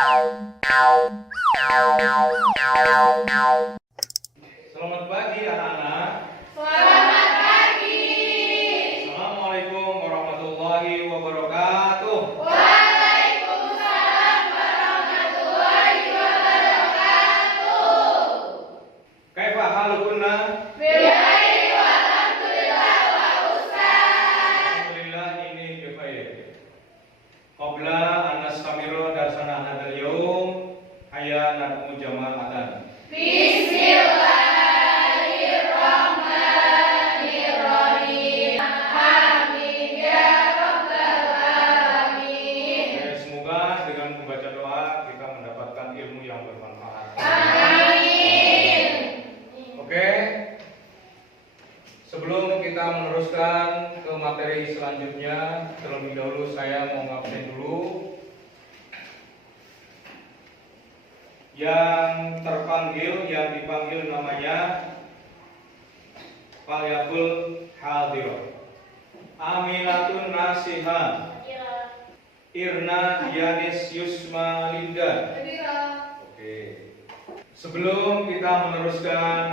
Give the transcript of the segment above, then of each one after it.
Selamat pagi anak-anak. Selamat pagi. Assalamualaikum warahmatullahi wabarakatuh. Waalaikumsalam warahmatullahi wabarakatuh. Kaifa halukunna? Bikhair walhamdulillah wa Ustaz. Alhamdulillah ini bikhair. Qabla an nastamira darsana hadzal yaum, hayya nad'u jama'atan. Bismillahirrahmanirrahim. Amin ya rabbal alamin. Oke, semoga dengan membaca doa kita mendapatkan ilmu yang bermanfaat. Amin. Oke. Sebelum kita meneruskan ke materi selanjutnya, terlebih dahulu saya mau ngabsen dulu. Yang terpanggil, yang dipanggil namanya falyakul hadir. Aminatun Nasihah, Irna Dianis Yusma Linda. Oke. Sebelum kita meneruskan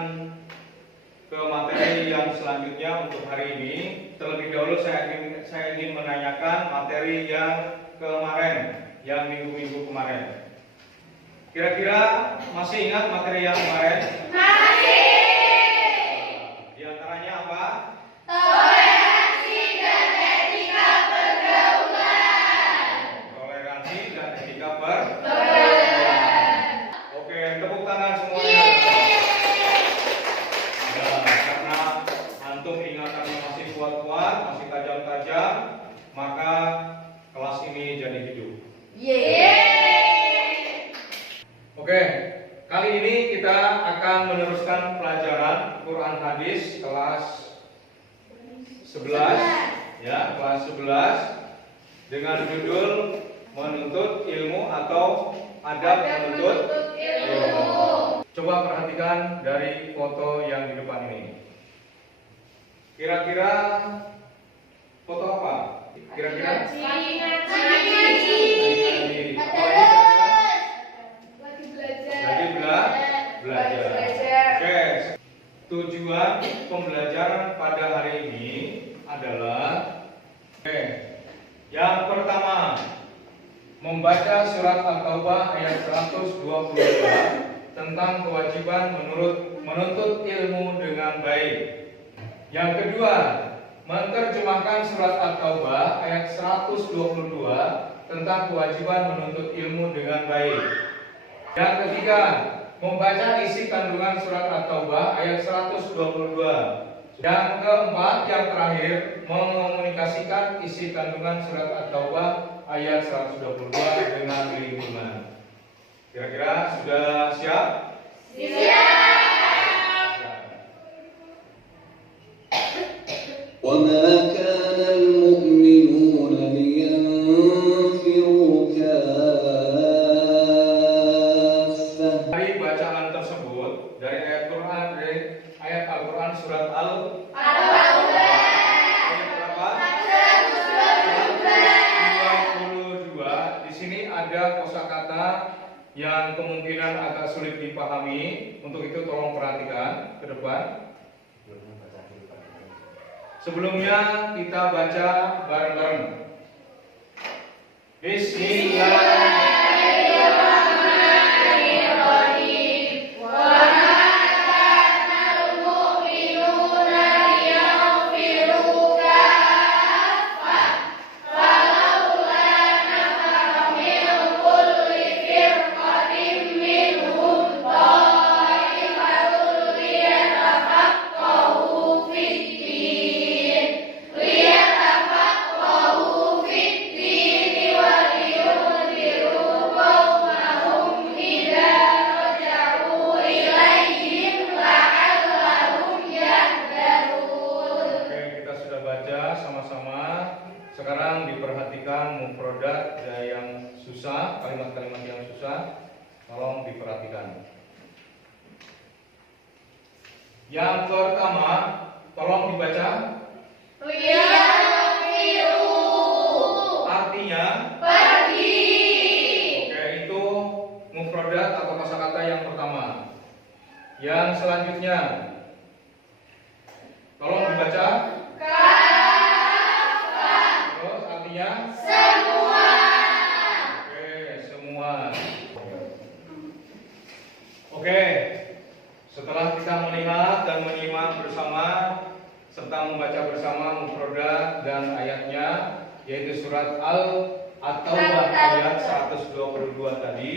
ke materi yang selanjutnya untuk hari ini, terlebih dahulu saya ingin menanyakan materi yang kemarin, yang minggu-minggu kemarin. Kira-kira masih ingat materi yang kemarin? Masih. Di antaranya apa? Toleransi dan etika pergaulan. Toleransi dan etika pergaulan. Pergaulan. Oke, tepuk tangan semuanya. Ya, karena antum ingatannya masih kuat-kuat, masih tajam-tajam, maka kelas ini jadi hidup. Yeay. Oke, kali ini kita akan meneruskan pelajaran Quran Hadis kelas 11, ya, kelas 11 dengan judul menuntut ilmu atau adab menuntut ilmu. Coba perhatikan dari foto yang di depan ini. Kira-kira foto apa? Kira-kira? Lagi ngaji. Lagi belajar. Oke, tujuan pembelajaran pada hari ini adalah yang pertama, membaca surat At-Taubah ayat 122 tentang kewajiban menuntut ilmu dengan baik. Yang kedua, menerjemahkan surat At-Taubah ayat 122 tentang kewajiban menuntut ilmu dengan baik. Yang ketiga, membaca isi kandungan surat At-Taubah ayat 122. Yang keempat, yang terakhir, mengomunikasikan isi kandungan surat At-Taubah ayat 122 dengan lingkungan. Kira-kira sudah siap? وما كان المؤمنون لينفروا كافة. Dari bacaan tersebut, dari ayat Al-Quran surat ayat berapa? 22. Di sini ada kosakata yang kemungkinan agak sulit dipahami. Untuk itu tolong perhatikan ke depan. Sebelumnya kita baca bareng-bareng. Bismillah. Sekarang diperhatikan mufradat yang susah, kalimat-kalimat yang susah, tolong diperhatikan. Yang pertama, tolong dibaca. Artinya pergi. Oke, itu Yang selanjutnya, tolong dibaca. Terus artinya Semua. oke, semua. Oke, setelah kita melihat dan menyimak bersama serta membaca bersama mufradat dan ayatnya, yaitu surat At-Taubah ayat 122 tadi,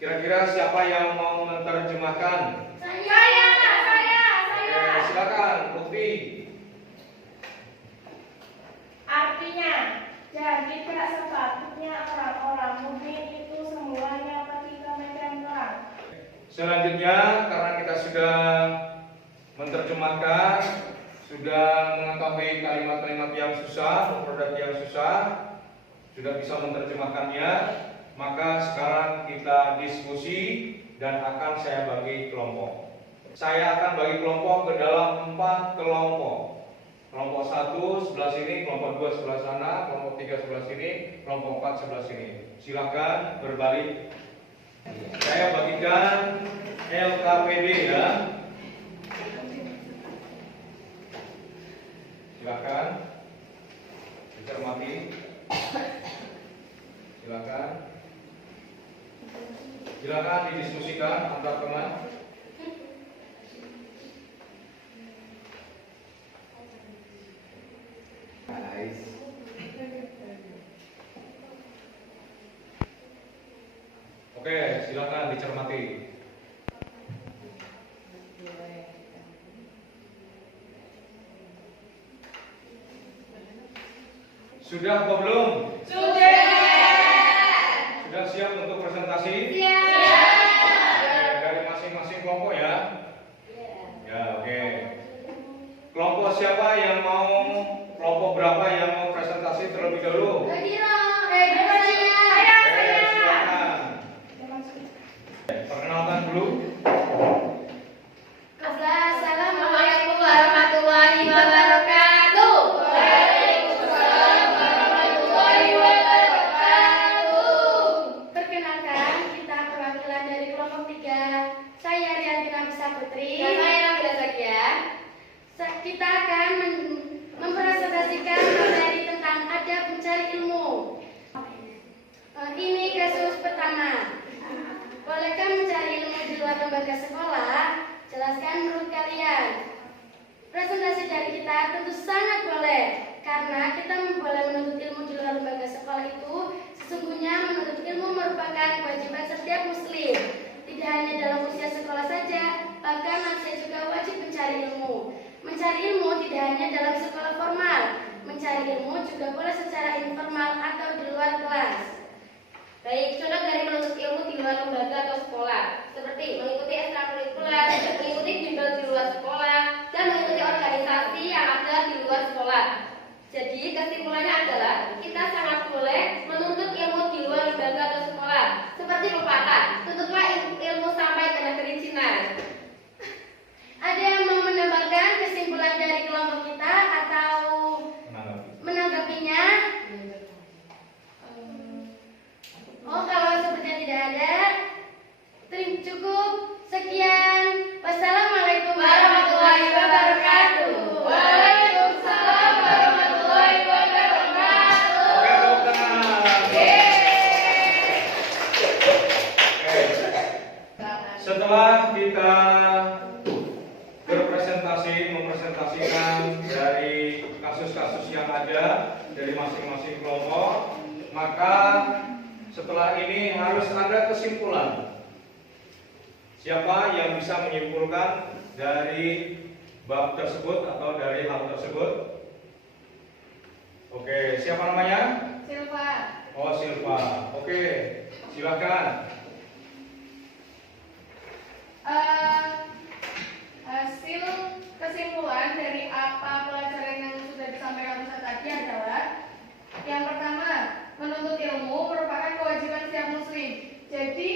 kira-kira siapa yang mau menerjemahkan? Saya. Oke, silakan, Lutfi. Artinya, jadi tidak sepatutnya orang-orang mukmin itu semuanya pergi ke medan perang. Selanjutnya, karena kita sudah menerjemahkan, sudah mengetahui kalimat-kalimat yang susah, mufradat yang susah, sudah bisa menerjemahkannya, maka sekarang kita diskusi dan akan saya bagi kelompok. Saya akan bagi kelompok ke dalam 4 kelompok. Kelompok 1 sebelah sini, kelompok 2 sebelah sana, kelompok 3 sebelah sini, kelompok 4 sebelah sini. Silakan berbalik. Saya bagikan LKPD ya. Silakan dicermati. Silakan didiskusikan antar teman. Oke, silakan dicermati. Sudah apa belum? Sudah. Sudah siap untuk presentasi? Siap. Oke, dari masing-masing kelompok ya. Ya, oke. Kelompok siapa yang mau, kelompok berapa yang mau presentasi terlebih dahulu? Oke, silakan. Perkenalkan dulu. Assalamualaikum warahmatullahi wabarakatuh. Waalaikumsalam warahmatullahi wabarakatuh. Perkenalkan, kita perwakilan dari kelompok 3. Saya Riantina Bisa Putri. Dan saya Nabila Zakia. Kita akan mempresentasikan materi tentang adab mencari ilmu. Ini kasus pertama. Bolehkah mencari ilmu di luar lembaga sekolah? Jelaskan menurut kalian. Presentasi dari kita tentu sangat boleh, karena kita boleh menuntut ilmu di luar lembaga sekolah itu sesungguhnya menuntut ilmu merupakan kewajiban setiap muslim. Tidak hanya dalam usia sekolah saja, bahkan manusia juga wajib mencari ilmu. Mencari ilmu tidak hanya dalam sekolah formal, mencari ilmu juga boleh secara informal atau di luar kelas. Baik, contoh dari menuntut ilmu di luar lembaga atau sekolah, seperti mengikuti ekstrakurikuler, mengikuti bimbel di luar sekolah, dan mengikuti organisasi yang ada di luar sekolah. Jadi kesimpulannya adalah kita sangat boleh menuntut ilmu di luar lembaga atau sekolah. Seperti pepatah, tuntutlah ilmu sampai ke negeri Cina. Ada yang mau menambahkan kesimpulan dari kelompok kita atau menanggapinya? Oh, kalau sepertinya tidak ada, cukup. Sekian. Wassalamualaikum warahmatullahi wabarakatuh. Waalaikumsalam warahmatullahi wabarakatuh. Oke, tepuk tangan. Oke. Setelah kita mempresentasikan dari kasus-kasus yang ada dari masing-masing kelompok, maka setelah ini harus ada kesimpulan. Siapa yang bisa menyimpulkan dari bab tersebut atau dari hal tersebut? Oke, siapa namanya? Silva. Oh, Silva. Oke, silakan. Hasil kesimpulan dari apa pelajaran yang sudah disampaikan Ustaz tadi adalah yang pertama, menuntut ilmu merupakan kewajiban setiap muslim. Jadi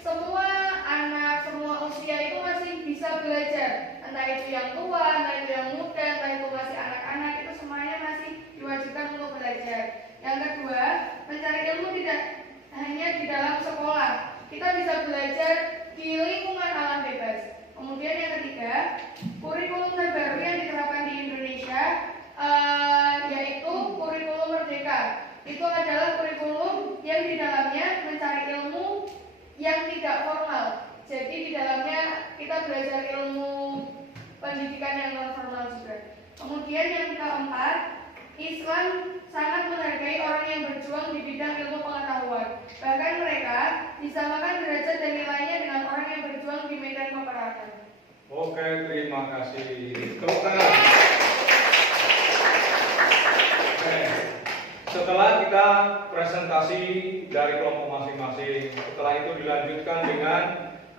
semua anak, semua usia itu masih bisa belajar. Entah itu yang tua, entah itu yang muda, entah itu masih anak-anak, itu semuanya masih diwajibkan untuk belajar. Yang kedua, mencari ilmu tidak hanya di dalam sekolah. Kita bisa belajar di lingkungan alam bebas. Kemudian yang ketiga, kurikulum terbaru yang diterapkan di Indonesia yaitu kurikulum Merdeka. Itu adalah kurikulum yang di dalamnya mencari ilmu yang tidak formal. Jadi di dalamnya kita belajar ilmu pendidikan yang non formal juga. Kemudian yang keempat, Islam sangat menghargai orang yang berjuang di bidang ilmu pengetahuan. Bahkan mereka disamakan derajat dan nilainya dengan orang yang berjuang di medan peperangan. Oke, terima kasih. Tepuk tangan. Oke. Setelah kita presentasi dari kelompok masing-masing, setelah itu dilanjutkan dengan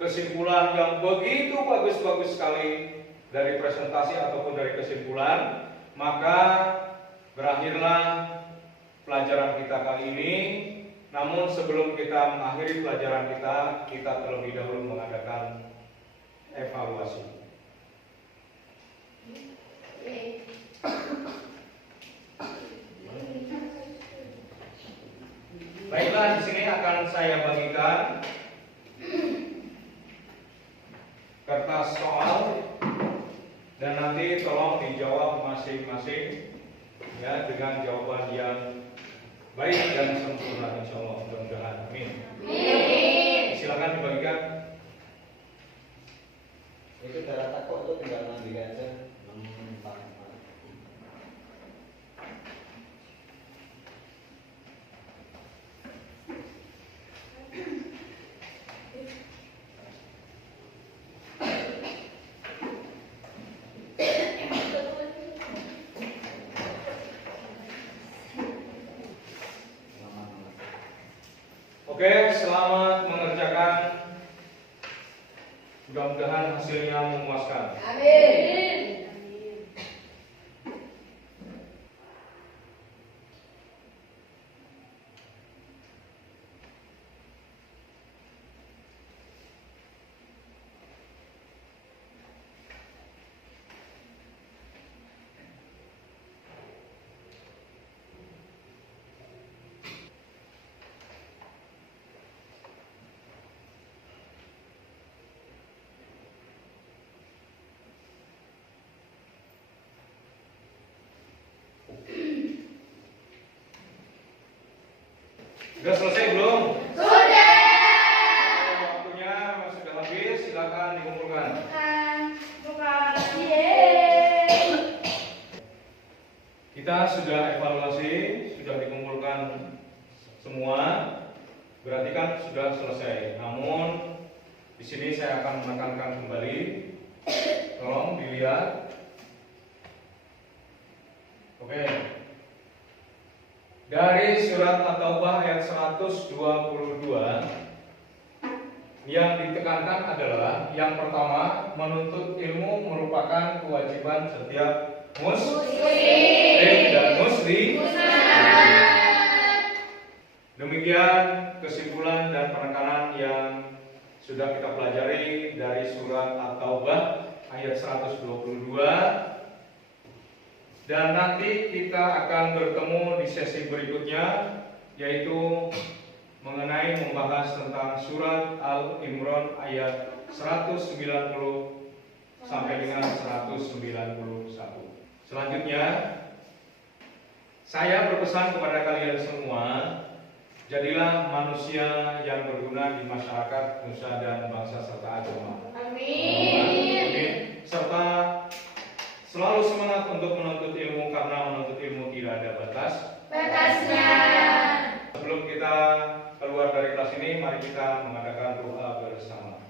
kesimpulan yang begitu bagus-bagus sekali dari presentasi ataupun dari kesimpulan, maka berakhirlah pelajaran kita kali ini. Namun sebelum kita mengakhiri pelajaran kita terlebih dahulu mengadakan evaluasi. Baiklah, di sini akan saya bagikan kertas soal dan nanti tolong dijawab masing-masing ya dengan jawaban yang baik dan sempurna insyaallah, mudah-mudahan. Amin. Silakan dibagikan. Itu cara takut tuh tinggal ngambil aja. Oke, selamat mengerjakan. Mudah-mudahan hasilnya memuaskan. Amin. Sudah selesai belum? Sudah. Waktunya sudah habis, silakan dikumpulkan. Bukan. Kita sudah evaluasi, sudah dikumpulkan semua, berarti kan sudah selesai. Namun di sini saya akan menekankan kembali, tolong dilihat. Oke. Dari surat At-Taubah ayat 122 yang ditekankan adalah yang pertama, menuntut ilmu merupakan kewajiban setiap muslim dan muslim. Demikian kesimpulan dan penekanan yang sudah kita pelajari dari surat At-Taubah ayat 122. Dan nanti kita akan bertemu di sesi berikutnya, yaitu mengenai membahas tentang surat Al-Imran ayat 190 sampai dengan 191. Selanjutnya, saya berpesan kepada kalian semua, jadilah manusia yang berguna di masyarakat, nusa dan bangsa serta agama. Amin. Serta selalu semangat untuk menuntut ilmu, karena menuntut ilmu tidak ada Batasnya. Sebelum kita keluar dari kelas ini, mari kita mengadakan doa bersama.